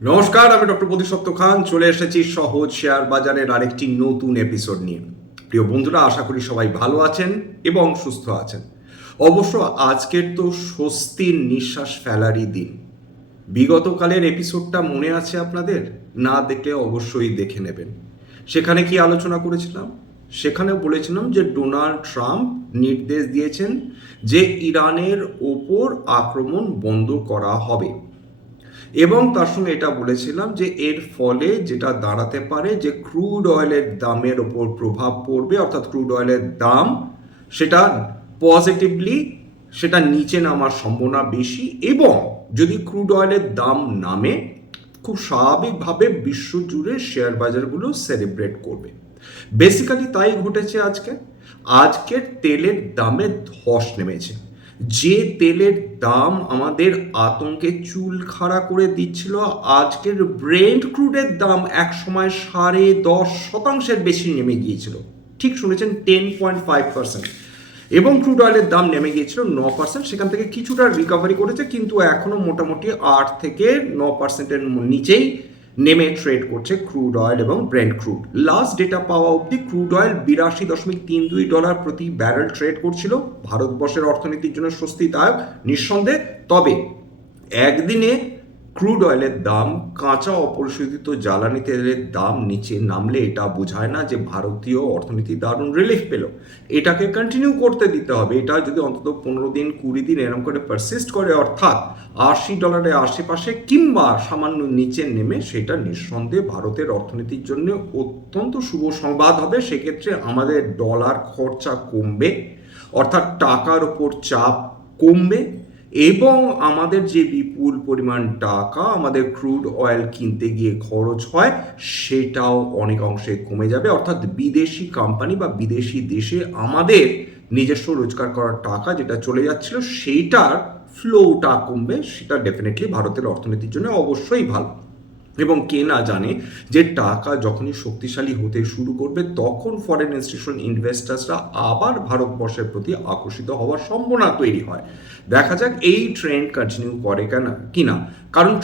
নমস্কার, আমি ডক্টর প্রদীপ খান চলে এসেছি সহজ শেয়ার বাজারের আরেকটি নতুন এপিসোড নিয়ে। প্রিয় বন্ধুরা, আশা করি সবাই ভালো আছেন এবং সুস্থ আছেন। অবশ্য আজকের তো স্বস্তির নিঃশ্বাস ফেলারই দিন। বিগতকালের এপিসোডটা মনে আছে আপনাদের? না দেখলে অবশ্যই দেখে নেবেন। সেখানে কি আলোচনা করেছিলাম? সেখানে বলেছিলাম যে ডোনাল্ড ট্রাম্প নির্দেশ দিয়েছেন যে ইরানের ওপর আক্রমণ বন্ধ করা হবে, এবং তার সঙ্গে এটা বলেছিলাম যে এর ফলে যেটা দাঁড়াতে পারে যে ক্রুড অয়েলের দামের ওপর প্রভাব পড়বে, অর্থাৎ ক্রুড অয়েলের দাম সেটা পজিটিভলি সেটা নিচে নামার সম্ভাবনা বেশি, এবং যদি ক্রুড অয়েলের দাম নামে খুব স্বাভাবিকভাবে বিশ্বজুড়ে শেয়ার বাজারগুলো সেলিব্রেট করবে। বেসিক্যালি তাই ঘটেছে আজকের তেলের দামে ধস নেমেছে। যে তেলের দাম আমাদের আতঙ্কে চুল খাড়া করে দিচ্ছিল, আজকের ব্রেন্ট ক্রুডের দাম এক সময় 10.5% বেশি নেমে গিয়েছিল। ঠিক শুনেছেন, 10.5%। এবং ক্রুড অয়েলের দাম নেমে গিয়েছিল 9%। সেখান থেকে কিছুটা রিকভারি করেছে, কিন্তু এখনো মোটামুটি 8 থেকে 9%-এর নিচেই নেমে ট্রেড করছে ক্রুড অয়েল এবং ব্রেন্ট ক্রুড। লাস্ট ডেটা পাওয়া অবধি ক্রুড অয়েল $82.32 প্রতি ব্যারেল ট্রেড করছিল। ভারতবর্ষের অর্থনীতির জন্য স্বস্তিদায়ক নিঃসন্দেহে। তবে একদিনে ক্রুড অয়েলের দাম, কাঁচা অপরিশোধিত জ্বালানি তেলের দাম নিচে নামলে এটা বোঝায় না যে ভারতীয় অর্থনীতি দারুণ রিলিফ পেল। এটাকে কন্টিনিউ করতে দিতে হবে। এটা যদি অন্তত 15 দিন 20 দিন এরকম করে পারসিস্ট করে, অর্থাৎ $80 আশেপাশে কিংবা সামান্য নিচে নেমে, সেটা নিঃসন্দেহে ভারতের অর্থনীতির জন্য অত্যন্ত শুভ সংবাদ হবে। সেক্ষেত্রে আমাদের ডলার খরচা কমবে, অর্থাৎ টাকার ওপর চাপ কমবে, এবং আমাদের যে বিপুল পরিমাণ টাকা আমাদের ক্রুড অয়েল কিনতে গিয়ে খরচ হয় সেটাও অনেক অংশে কমে যাবে। অর্থাৎ বিদেশি কোম্পানি বা বিদেশি দেশে আমাদের নিজস্ব রোজগার করার টাকা যেটা চলে যাচ্ছিল সেইটার ফ্লোটা কমবে। সেটা ডেফিনেটলি ভারতের অর্থনীতির জন্য অবশ্যই ভালো। এবং কে না জানে যে টাকা যখনই শক্তিশালী হতে শুরু করবে তখন ফরেন ইনস্টিটিউশন ইনভেস্টার্সরা আবার ভারতবর্ষের প্রতি আকর্ষিত হওয়ার সম্ভাবনা তৈরি হয়। দেখা যাক এই ট্রেন্ড কন্টিনিউ করে কিনা। কারণ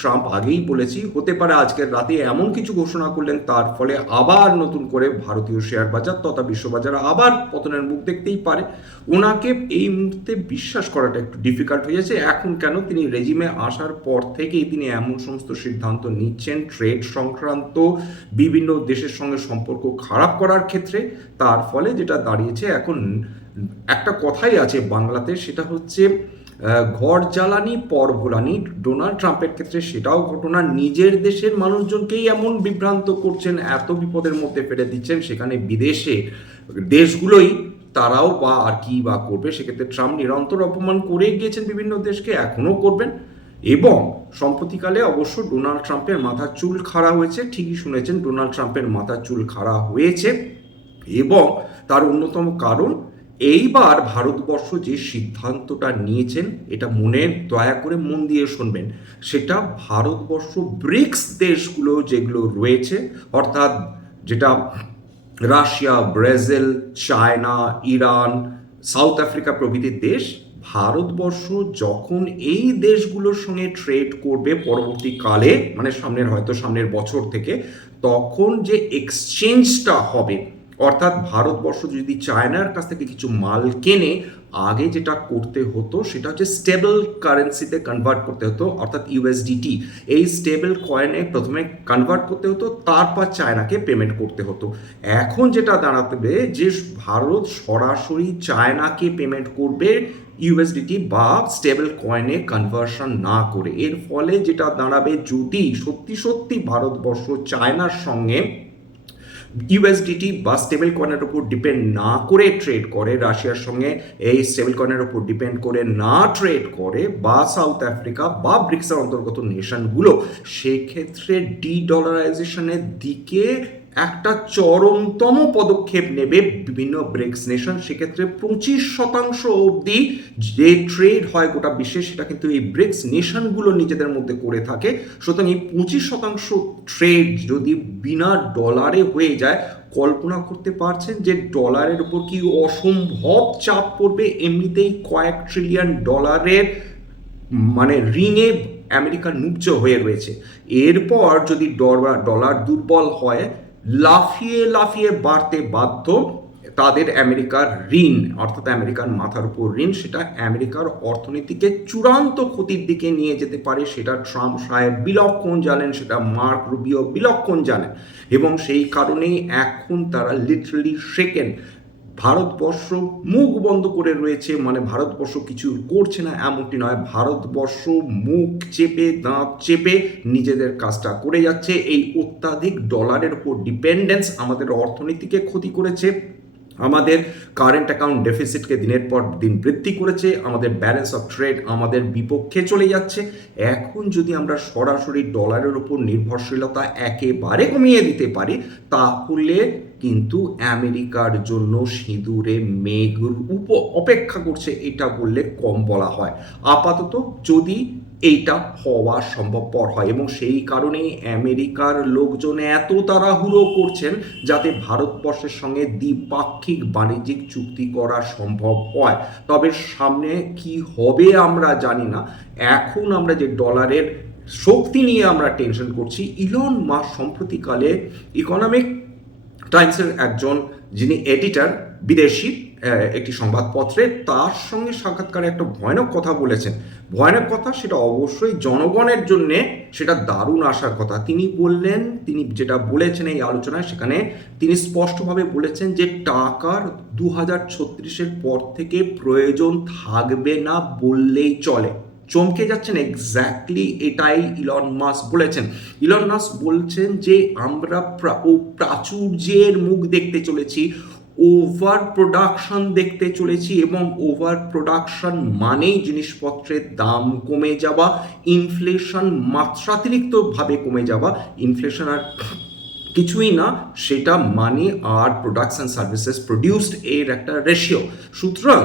ট্রাম্প আগেই বলেছি, হতে পারে আজকের রাতে এমন কিছু ঘোষণা করলেন তার ফলে আবার নতুন করে ভারতীয় শেয়ার বাজার তথা বিশ্ববাজার আবার পতনের মুখ দেখতেই পারে। ওনাকে এই মুহূর্তে বিশ্বাস করাটা একটু ডিফিকাল্ট হয়ে যাচ্ছে। এখন কেন, তিনি রেজিমে আসার পর থেকেই তিনি এমন সমস্ত সিদ্ধান্ত নিচ্ছেন ট্রেড সংক্রান্ত, বিভিন্ন দেশের সঙ্গে সম্পর্ক খারাপ করার ক্ষেত্রে। তার ফলে যেটা দাঁড়িয়েছে, এখন একটা কথাই আছে বাংলাতে, সেটা হচ্ছে ঘর জ্বালানি পর ভোলানি। ডোনাল্ড ট্রাম্পের ক্ষেত্রে সেটাও ঘটনা। নিজের দেশের মানুষজনকেই এমন বিভ্রান্ত করছেন, এত বিপদের মধ্যে ফেলে দিচ্ছেন, সেখানে বিদেশে দেশগুলোই তারাও বা আর কি বা করবে। সেক্ষেত্রে ট্রাম্প নিরন্তর অপমান করে গিয়েছেন বিভিন্ন দেশকে, এখনও করবেন। এবং সম্প্রতিকালে অবশ্য ডোনাল্ড ট্রাম্পের মাথার চুল খাড়া হয়েছে। ঠিকই শুনেছেন, ডোনাল্ড ট্রাম্পের মাথার চুল খাড়া হয়েছে। এবং তার অন্যতম কারণ, এইবার ভারতবর্ষ যে সিদ্ধান্তটা নিয়েছেন, এটা দয়া করে মন দিয়ে শুনবেন, সেটা ভারতবর্ষ ব্রিক্স দেশগুলো যেগুলো রয়েছে, অর্থাৎ যেটা Russia, Brazil, China, Iran, south Africa প্রভৃতি দেশ, ভারতবর্ষ যখন এই দেশগুলোর সঙ্গে ট্রেড করবে পরবর্তীকালে, মানে সামনের বছর থেকে, তখন যে এক্সচেঞ্জটা হবে, অর্থাৎ ভারতবর্ষ যদি চায়নার কাছ থেকে কিছু মাল কেনে, আগে যেটা করতে হতো সেটা হচ্ছে স্টেবল কারেন্সিতে কনভার্ট করতে হতো, অর্থাৎ ইউএসডিটি। এই স্টেবল কয়েনে প্রথমে কনভার্ট করতে হতো, তারপর চায়নাকে পেমেন্ট করতে হতো। এখন যেটা দাঁড়াবে যে ভারত সরাসরি চায়নাকে পেমেন্ট করবে ইউএসডিটি বা স্টেবল কয়েনে কনভার্সন না করে। এর ফলে যেটা দাঁড়াবে, যদি সত্যি সত্যি ভারতবর্ষ চায়নার সঙ্গে ইউএসডিটি বা স্টেবল কয়েনের উপর ডিপেন্ড না করে ট্রেড করে, রাশিয়ার সঙ্গে এই স্টেবল কয়েনের উপর ডিপেন্ড করে না ট্রেড করে, বা সাউথ আফ্রিকা বা ব্রিক্সের অন্তর্গত নেশনগুলো, সেক্ষেত্রে ডলারাইজেশনের দিকে একটা চরমতম পদক্ষেপ নেবে বিভিন্ন ব্রিক্স নেশন। সেক্ষেত্রে 25% অবধি যে ট্রেড হয় গোটা বিশ্বে, সেটা কিন্তু এই ব্রিক্স নেশনগুলো নিজেদের মধ্যে করে থাকে। সুতরাং এই 25% ট্রেড যদি বিনা ডলারে হয়ে যায়, কল্পনা করতে পারছেন যে ডলারের উপর কি অসম্ভব চাপ পড়বে। এমনিতেই কয়েক ট্রিলিয়ন ডলারের মানে ঋণে আমেরিকা নুব্জ হয়ে রয়েছে। এরপর যদি ডলার দুর্বল হয়, লাফিয়ে লাফিয়ে বাড়তে বাধ্য তাদের আমেরিকার ঋণ, অর্থাৎ আমেরিকার মাথার উপর ঋণ, সেটা আমেরিকার অর্থনীতিকে চূড়ান্ত ক্ষতির দিকে নিয়ে যেতে পারে। সেটা ট্রাম্প সাহেব বিলক্ষণ জানেন, সেটা মার্ক রুবিও বিলক্ষণ জানেন, এবং সেই কারণেই এখন তারা লিটারালি শেকেন। ভারতবর্ষ মুখ বন্ধ করে রয়েছে, মানে ভারতবর্ষ কিছু করছে না এমনটি নয়, ভারতবর্ষ মুখ চেপে দাঁত চেপে নিজেদের কাজটা করে যাচ্ছে। এই অত্যাধিক ডলারের উপর ডিপেন্ডেন্স আমাদের অর্থনীতিকে ক্ষতি করেছে, আমাদের কারেন্ট অ্যাকাউন্ট ডেফিসিটকে দিনের পর দিন বৃদ্ধি করেছে, আমাদের ব্যালেন্স অফ ট্রেড আমাদের বিপক্ষে চলে যাচ্ছে। এখন যদি আমরা সরাসরি ডলারের উপর নির্ভরশীলতা একেবারে কমিয়ে দিতে পারি, তাহলে কিন্তু আমেরিকার জন্য সিঁদুরে মেঘ অপেক্ষা করছে, এটা বললে কম বলা হয়। আপাতত যদি এইটা হওয়া সম্ভবপর হয়, এবং সেই কারণেই আমেরিকার লোকজন এত তাড়াহুড়ো করছেন যাতে ভারতবর্ষের সঙ্গে দ্বিপাক্ষিক বাণিজ্যিক চুক্তি করা সম্ভব হয়। তবে সামনে কি হবে আমরা জানি না। এখন আমরা যে ডলারের শক্তি নিয়ে আমরা টেনশন করছি, ইলন মাস্ক সম্প্রতিকালে ইকোনমিক টাইমসের একজন যিনি এডিটর, বিদেশি একটি সংবাদপত্রে, তার সঙ্গে সাক্ষাৎকারে একটা ভয়ানক কথা বলেছেন। ভয়ানক কথা, সেটা অবশ্যই জনগণের জন্যে সেটা দারুণ আসার কথা। তিনি বললেন, তিনি যেটা বলেছেন এই আলোচনায়, সেখানে তিনি স্পষ্টভাবে বলেছেন যে টাকার 2036-এর পর থেকে প্রয়োজন থাকবে না বললেই চলে। চমকে যাচ্ছেন, এক্স্যাক্টলি এটাই ইলন মাস্ক বলেছেন। ইলন মাস্ক বলছেন যে আমরা প্রাচুর্যের মুখ দেখতে চলেছি, ওভার প্রোডাকশন দেখতে চলেছি, এবং ওভার প্রোডাকশন মানেই জিনিসপত্রের দাম কমে যাওয়া, ইনফ্লেশন মাত্রাতিরিক্তভাবে কমে যাওয়া। ইনফ্লেশন আর কিছুই না, সেটা মানি আর প্রোডাকশন সার্ভিসেস প্রডিউসড এর একটা রেশিও। সুতরাং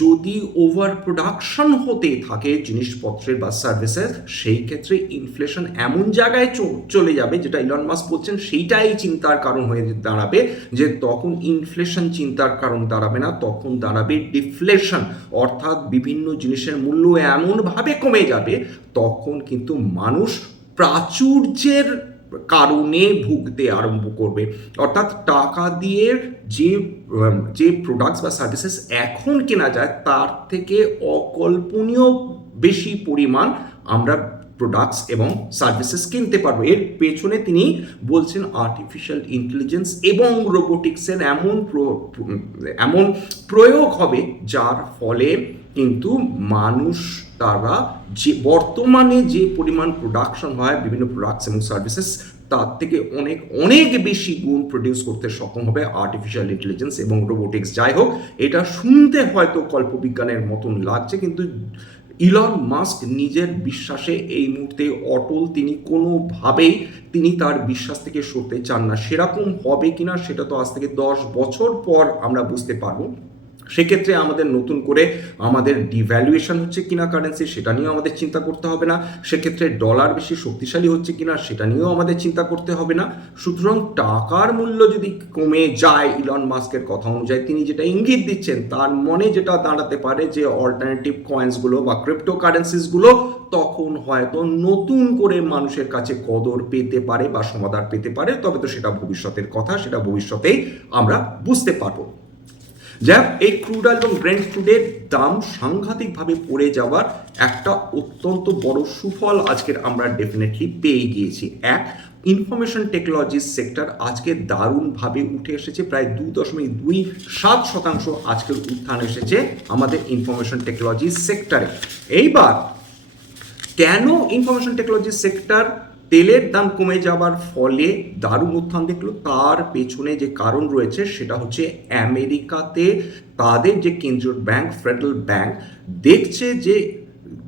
যদি ওভার প্রোডাকশন হতে থাকে জিনিসপত্রের বা সার্ভিসেস, সেই ক্ষেত্রে ইনফ্লেশন এমন জায়গায় চলে যাবে, যেটা ইলন মাস্ক বলছেন সেইটাই চিন্তার কারণ হয়ে দাঁড়াবে, যে তখন ইনফ্লেশন চিন্তার কারণ দাঁড়াবে না, তখন দাঁড়াবে ডিফ্লেশন। অর্থাৎ বিভিন্ন জিনিসের মূল্য এমনভাবে কমে যাবে, তখন কিন্তু মানুষ প্রাচুর্যের কারণে ভুগতে আরম্ভ করবে। অর্থাৎ টাকা দিয়ে যে প্রোডাক্টস বা সার্ভিসেস এখন কেনা যায়, তার থেকে অকল্পনীয় বেশি পরিমাণ আমরা প্রোডাক্টস এবং সার্ভিসেস কিনতে পারবো। এর পেছনে তিনি বলছেন আর্টিফিশিয়াল ইন্টেলিজেন্স এবং রোবোটিক্সের এমন প্রয়োগ হবে, যার ফলে কিন্তু মানুষ তারা যে বর্তমানে যে পরিমাণ প্রোডাকশন হয় বিভিন্ন প্রোডাক্টস এবং সার্ভিসেস, তার থেকে অনেক অনেক বেশি গুণ প্রডিউস করতে সক্ষম হবে আর্টিফিশিয়াল ইন্টেলিজেন্স এবং রোবোটিক্স। যাই হোক, এটা শুনতে হয়তো কল্পবিজ্ঞানের মতন লাগছে, কিন্তু ইলন মাস্ক নিজের বিশ্বাসে এই মুহূর্তে অটল। তিনি কোনোভাবেই তার বিশ্বাস থেকে সরতে চান না। সেরকম হবে কিনা সেটা তো আজ থেকে 10 বছর পর আমরা বুঝতে পারবো। সেক্ষেত্রে আমাদের নতুন করে আমাদের ডিভ্যালুয়েশন হচ্ছে কিনা কারেন্সি, সেটা নিয়েও আমাদের চিন্তা করতে হবে না। সেক্ষেত্রে ডলার বেশি শক্তিশালী হচ্ছে কিনা, সেটা নিয়েও আমাদের চিন্তা করতে হবে না। সুতরাং টাকার মূল্য যদি কমে যায়, ইলন মাস্কের কথা অনুযায়ী তিনি যেটা ইঙ্গিত দিচ্ছেন, তার মনে যেটা দাঁড়াতে পারে যে অল্টারনেটিভ কয়েন্সগুলো বা ক্রিপ্টো কারেন্সিসগুলো তখন হয়তো নতুন করে মানুষের কাছে কদর পেতে পারে বা সমাদর পেতে পারে। তবে তো সেটা ভবিষ্যতের কথা, সেটা ভবিষ্যতেই আমরা বুঝতে পারবো। যাই এই ক্রুড অয়েল এবং ব্রেন্ট ক্রুডের দাম সাংঘাতিকভাবে পড়ে যাওয়ার একটা অত্যন্ত বড় সুফল আজকের আমরা ডেফিনেটলি পেয়ে গিয়েছি। ইনফরমেশন টেকনোলজি সেক্টর আজকে দারুণভাবে উঠে এসেছে, প্রায় 2.27% আজকের উত্থান এসেছে আমাদের ইনফরমেশন টেকনোলজি সেক্টরে। এইবার কেন ইনফরমেশন টেকনোলজি সেক্টর তেলের দাম কমে যাবার ফলে দারুণ উত্থান দেখলো, তার পেছনে যে কারণ রয়েছে সেটা হচ্ছে আমেরিকাতে তাদের যে কেন্দ্রীয় ব্যাংক ফেডারেল ব্যাংক দেখছে যে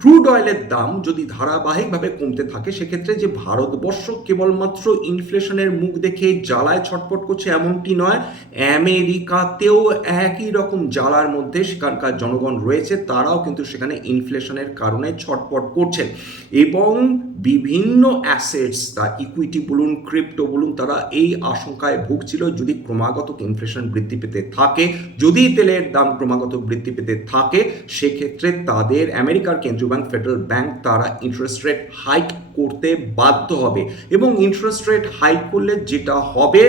ক্রুড অয়েলের দাম যদি ধারাবাহিকভাবে কমতে থাকে, সেক্ষেত্রে যে ভারতবর্ষ কেবলমাত্র ইনফ্লেশনের মুখ দেখে জ্বালায় ছটপট করছে এমনটি নয়, আমেরিকাতেও একই রকম জ্বালার মধ্যে সেখানকার জনগণ রয়েছে, তারাও কিন্তু সেখানে ইনফ্লেশনের কারণে ছটপট করছেন। এবং বিভিন্ন অ্যাসেটস, তা ইকুইটি বলুন ক্রিপ্টো বলুন, তারা এই আশঙ্কায় ভুগছিল যদি ক্রমাগত ইনফ্লেশন বৃদ্ধি পেতে থাকে, যদি তেলের দাম ক্রমাগত বৃদ্ধি পেতে থাকে, সেক্ষেত্রে তাদের আমেরিকার কেন্দ্রীয় ব্যাংক, ফেডারেল ব্যাংক তারা ইন্টারেস্ট রেট হাইক করতে বাধ্য হবে, এবং ইন্টারেস্ট রেট হাইক করলে যেটা হবে,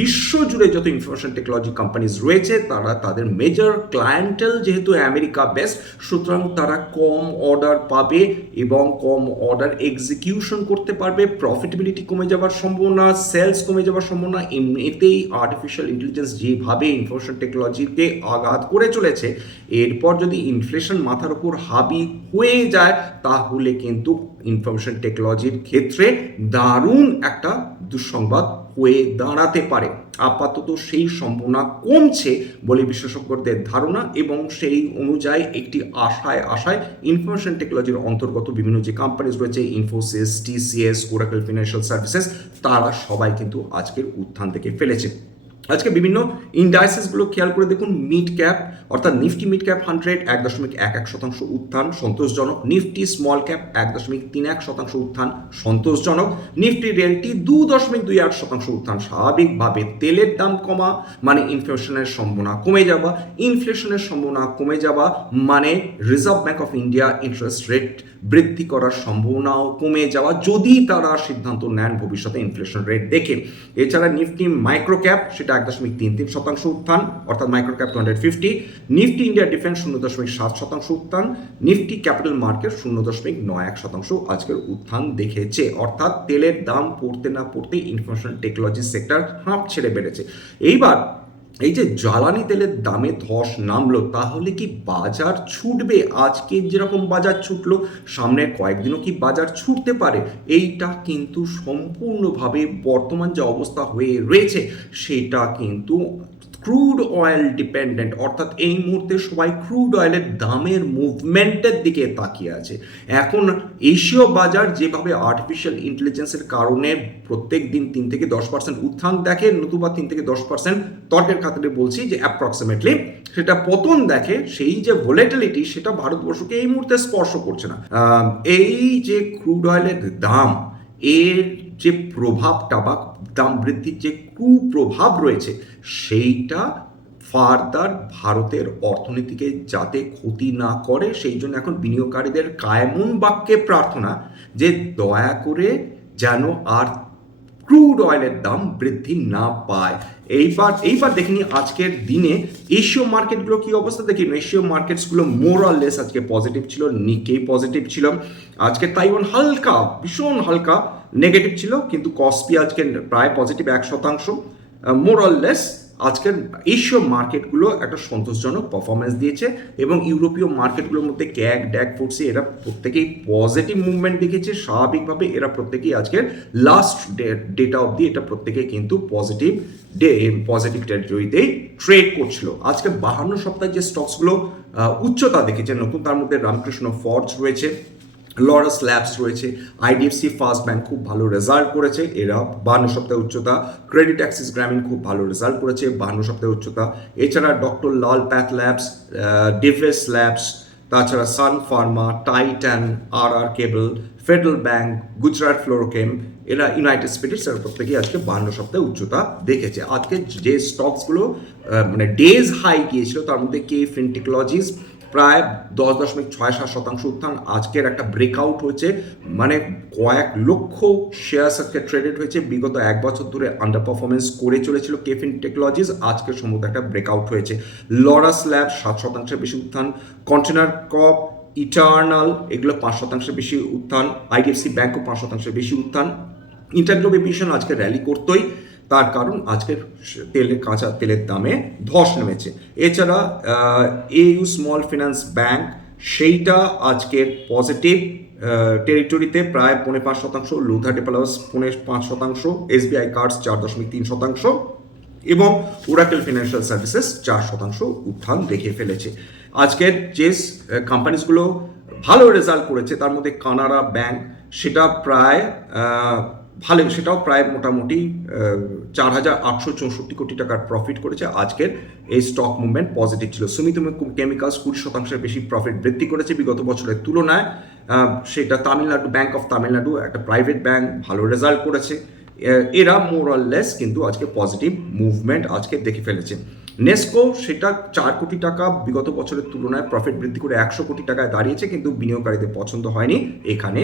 বিশ্বজুড়ে যত ইনফরমেশন টেকনোলজি কোম্পানিজ রয়েছে তারা তাদের মেজর ক্লায়েন্টেল যেহেতু আমেরিকা বেস্ট, সুতরাং তারা কম অর্ডার পাবে এবং কম অর্ডার এক্সিকিউশন করতে পারবে, প্রফিটেবিলিটি কমে যাওয়ার সম্ভাবনা, সেলস কমে যাওয়ার সম্ভাবনা। এমনিতেই আর্টিফিশিয়াল ইন্টেলিজেন্স যেভাবে ইনফরমেশন টেকনোলজিকে আঘাত করে চলেছে, এরপর যদি ইনফ্লেশন মাথার উপর হাবি হয়ে যায় তাহলে কিন্তু ইনফরমেশন টেকনোলজির ক্ষেত্রে দারুণ একটা দুঃসংবাদ হয়ে দাঁড়াতে পারে। আপাতত সেই সম্ভাবনা কমছে বলে বিশেষজ্ঞদের ধারণা, এবং সেই অনুযায়ী একটি আশায় ইনফরমেশন টেকনোলজির অন্তর্গত বিভিন্ন যে কোম্পানিজ রয়েছে, Infosys, TCS, Oracle financial services, তারা সবাই কিন্তু আজকের উত্থান থেকে ফেলেছে। আজকে বিভিন্ন ইন্ডাইসেসগুলো খেয়াল করে দেখুন। মিড ক্যাপ অর্থাৎ নিফটি মিড ক্যাপ 100 1.11% উত্থান, সন্তোষজনক। নিফটি স্মল ক্যাপ 1.31% উত্থান, সন্তোষজনক। নিফটি রিয়েলটি 2.28% উত্থান। স্বাভাবিকভাবে তেলের দাম কমা মানে ইনফ্লেশনের সম্ভাবনা কমে যাওয়া, ইনফ্লেশনের সম্ভাবনা কমে যাওয়া মানে reserve bank of India interest rate বৃদ্ধি করার সম্ভাবনাও কমে যাওয়া, যদি তারা সিদ্ধান্ত নেন ভবিষ্যতে ইনফ্লেশন রেট দেখে। এছাড়া নিফটি মাইক্রো ক্যাপ সেটা 1.33% উত্থান, অর্থাৎ micro cap 250। Nifty India defence 0.7% উত্থান। নিফটি ক্যাপিটাল মার্কেট 0.91% আজকের উত্থান দেখেছে। অর্থাৎ তেলের দাম পড়তে না পড়তে ইনফরমেশন টেকনোলজি সেক্টর হাঁপ ছেড়ে বেড়েছে। এইবার এই যে জ্বালানি তেলের দামে ধস নামলো, তাহলে কি বাজার ছুটবে? আজকে যেরকম বাজার ছুটলো, সামনে কয়েকদিনও কি বাজার ছুটতে পারে? এইটা কিন্তু সম্পূর্ণভাবে বর্তমান যে অবস্থা হয়ে রয়েছে সেটা কিন্তু ক্রুড অয়েল ডিপেন্ডেন্ট, অর্থাৎ এই মুহূর্তে সবাই ক্রুড অয়েলের দামের মুভমেন্টের দিকে তাকিয়ে আছে। এখন এশীয় বাজার যেভাবে আর্টিফিশিয়াল ইন্টেলিজেন্সের কারণে প্রত্যেক দিন 3 থেকে 10% উত্থান দেখে, নতুবা 3 থেকে 10% তর্কের খাতিরে বলছি যে অ্যাপ্রক্সিমেটলি সেটা পতন দেখে, সেই যে ভোলেটিলিটি সেটা ভারতবর্ষকে এই মুহূর্তে স্পর্শ করছে না। এই যে ক্রুড অয়েলের দাম, এর যে প্রভাবটা বা দাম বৃদ্ধির যে কুপ্রভাব রয়েছে, সেইটা ফার্দার ভারতের অর্থনীতিকে যাতে ক্ষতি না করে, সেই জন্য এখন বিনিয়োগকারীদের কায়মন বাক্যে প্রার্থনা যে দয়া করে যেন আর ক্রুড অয়েলের দাম বৃদ্ধি না পায়। এইবার দেখিনি আজকের দিনে এশীয় মার্কেটগুলো কি অবস্থা দেখি। এশীয় মার্কেটসগুলো মোর অর লেস আজকে পজিটিভ ছিল, নিকেই পজিটিভ ছিল। আজকে তাইওয়ান হালকা, ভীষণ হালকা নেগেটিভ ছিল, কিন্তু কসপি আজকে প্রায় পজিটিভ 1%। মোর অর লেস আজকের এশীয় মার্কেটগুলো একটা সন্তোষজনক পারফরমেন্স দিয়েছে, এবং ইউরোপীয় মার্কেটগুলোর মধ্যে ক্যাগ, ড্যাক, ফুটসি এরা প্রত্যেকেই পজিটিভ মুভমেন্ট দেখিয়েছে। স্বাভাবিকভাবে এরা প্রত্যেকেই আজকের লাস্ট ডেটা অবধি এটা প্রত্যেকেই কিন্তু পজিটিভ টেরিটরিতেই ট্রেড করছিল। আজকে 52 সপ্তাহে যে স্টকসগুলো উচ্চতা দেখেছে নতুন, তার মধ্যে রামকৃষ্ণ ফর্জ রয়েছে, লরাস ল্যাবস রয়েছে, আইডিএফসি ফার্স্ট ব্যাংক খুব ভালো রেজাল্ট করেছে, এরা 52 সপ্তাহে উচ্চতা। ক্রেডিট অ্যাক্সিস গ্রামীণ খুব ভালো রেজাল্ট করেছে, 52 সপ্তাহে উচ্চতা। এছাড়া ডক্টর লাল প্যাথ ল্যাবস, ডিভেস ল্যাবস, তাছাড়া সান ফার্মা, টাইটান, আর কেবল, ফেডারেল ব্যাংক, গুজরাট ফ্লোরোকেম, এরা ইউনাইটেড স্পিরিটস, এরা প্রত্যেকেই আজকে 52 সপ্তাহে উচ্চতা দেখেছে। আজকে যে স্টকসগুলো মানে ডেজ হাই গিয়েছিল, তার মধ্যে কে ফিন টেকনোলজিস প্রায় 10.67% উত্থান। আজকের একটা ব্রেকআউট হয়েছে, মানে কয়েক লক্ষ শেয়ার আজকে ট্রেডেড হয়েছে। বিগত 1 বছর ধরে আন্ডার পারফরমেন্স করে চলেছিল কেফিন টেকনোলজিস, আজকের সম্ভবত একটা ব্রেকআউট হয়েছে। লরাস ল্যাব 7% বেশি উত্থান, কন্টেনার কপ, ইটার্নাল এগুলো 5% বেশি উত্থান, আইডিএফসি ব্যাংকও 5% বেশি উত্থান। ইন্টারগ্লোব এভিয়েশন আজকে র্যালি করতোই, তার কারণ আজকের কাঁচা তেলের দামে ধস নেমেছে। এছাড়া এইউ স্মল ফিন্যান্স ব্যাংক সেইটা আজকের পজিটিভ টেরিটরিতে প্রায় 5.5%, লুথার ডেভেলপার্স 5.5%, এসবিআই কার্ডস 4.3%, এবং ওরাকেল ফিনান্সিয়াল সার্ভিসেস 4% উত্থান দেখে ফেলেছে। আজকের যে কোম্পানিজগুলো ভালো রেজাল্ট করেছে তার মধ্যে কানাড়া ব্যাংক, সেটা প্রায় ভালো, সেটাও প্রায় মোটামুটি 4,864 কোটি টাকার প্রফিট করেছে। আজকের এই স্টক মুভমেন্ট পজিটিভ ছিল। সুমিতোমো কেমিক্যালস 20% বেশি প্রফিট বৃদ্ধি করেছে বিগত বছরের তুলনায়। সেটা তামিলনাড়ু ব্যাংক অফ তামিলনাড়ু, একটা প্রাইভেট ব্যাংক, ভালো রেজাল্ট করেছে। এরা মোরাললেস কিন্তু আজকে পজিটিভ মুভমেন্ট আজকে দেখে ফেলেছে। নেস্কো সেটা 4 কোটি টাকা বিগত বছরের তুলনায় প্রফিট বৃদ্ধি করে 100 কোটি টাকায় দাঁড়িয়েছে, কিন্তু বিনিয়োগকারীদের পছন্দ হয়নি, এখানে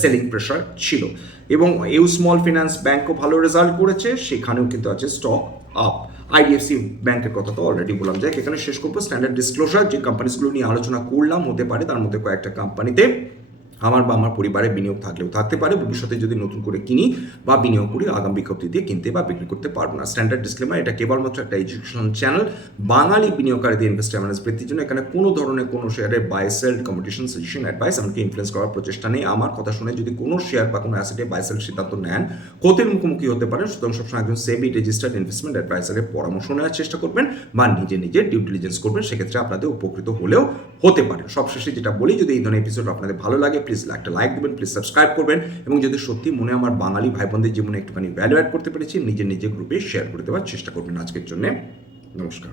সেলিং প্রেশার ছিল। এবং ইউ স্মল ফিন্যান্স ব্যাংকও ভালো রেজাল্ট করেছে, সেখানেও কিন্তু আছে স্টক আপ। আইডিএফসি ব্যাংকের কথা তো অলরেডি বললাম। যাই এখানে শেষ করবো স্ট্যান্ডার্ড ডিসক্লোজার, যে কোম্পানিসগুলো নিয়ে আলোচনা করলাম হতে পারে তার মধ্যে কয়েকটা কোম্পানিতে আমার বা আমার পরিবারের বিনিয়োগ থাকলেও থাকতে পারে, ভবিষ্যতে যদি নতুন করে কিনি বা বিনিয়োগ করি আগামী বিজ্ঞপ্তি দিয়ে কিনতে বা বিক্রি করতে পারবো না। স্ট্যান্ডার্ড ডিসক্লেমার, এটা কেবলমাত্র একটা এডুকেশন চ্যানেল, বাঙালি বিনিয়োগকারীদের ইনভেস্ট অ্যাওয়ারনেস বৃদ্ধির জন্য। এখানে কোনো ধরনের কোনো শেয়ারের buy sell competition suggestion advice এমনকি ইনফ্লুয়েন্স করার প্রচেষ্টা নেই। আমার কথা শুনে যদি কোনো শেয়ার বা কোনো অ্যাসেটে বাই সেল সিদ্ধান্ত নেন, ক্ষতির মুখোমুখি হতে পারেন। সুতরাং সবসময় একজন সেবি রেজিস্টার্ড ইনভেস্টমেন্ট অ্যাডভাইসারের পরামর্শ নেওয়ার চেষ্টা করবেন বা নিজে ডিউ ডিলিজেন্স করবেন, সেক্ষেত্রে আপনাদের উপকৃত হলেও হতে পারে। সবশেষে যেটা বলি, যদি এই ধরনের এপিসোড আপনাদের ভালো লাগে প্লিজ একটা লাইক দেবেন, প্লিজ সাবস্ক্রাইব করবেন, এবং যদি সত্যি মনে আমার বাঙালি ভাই বোনদের জীবনে একটুখানি ভ্যালু অ্যাড করতে পেরেছি, নিজের গ্রুপে শেয়ার করে দেওয়ার চেষ্টা করবেন। আজকের জন্য নমস্কার।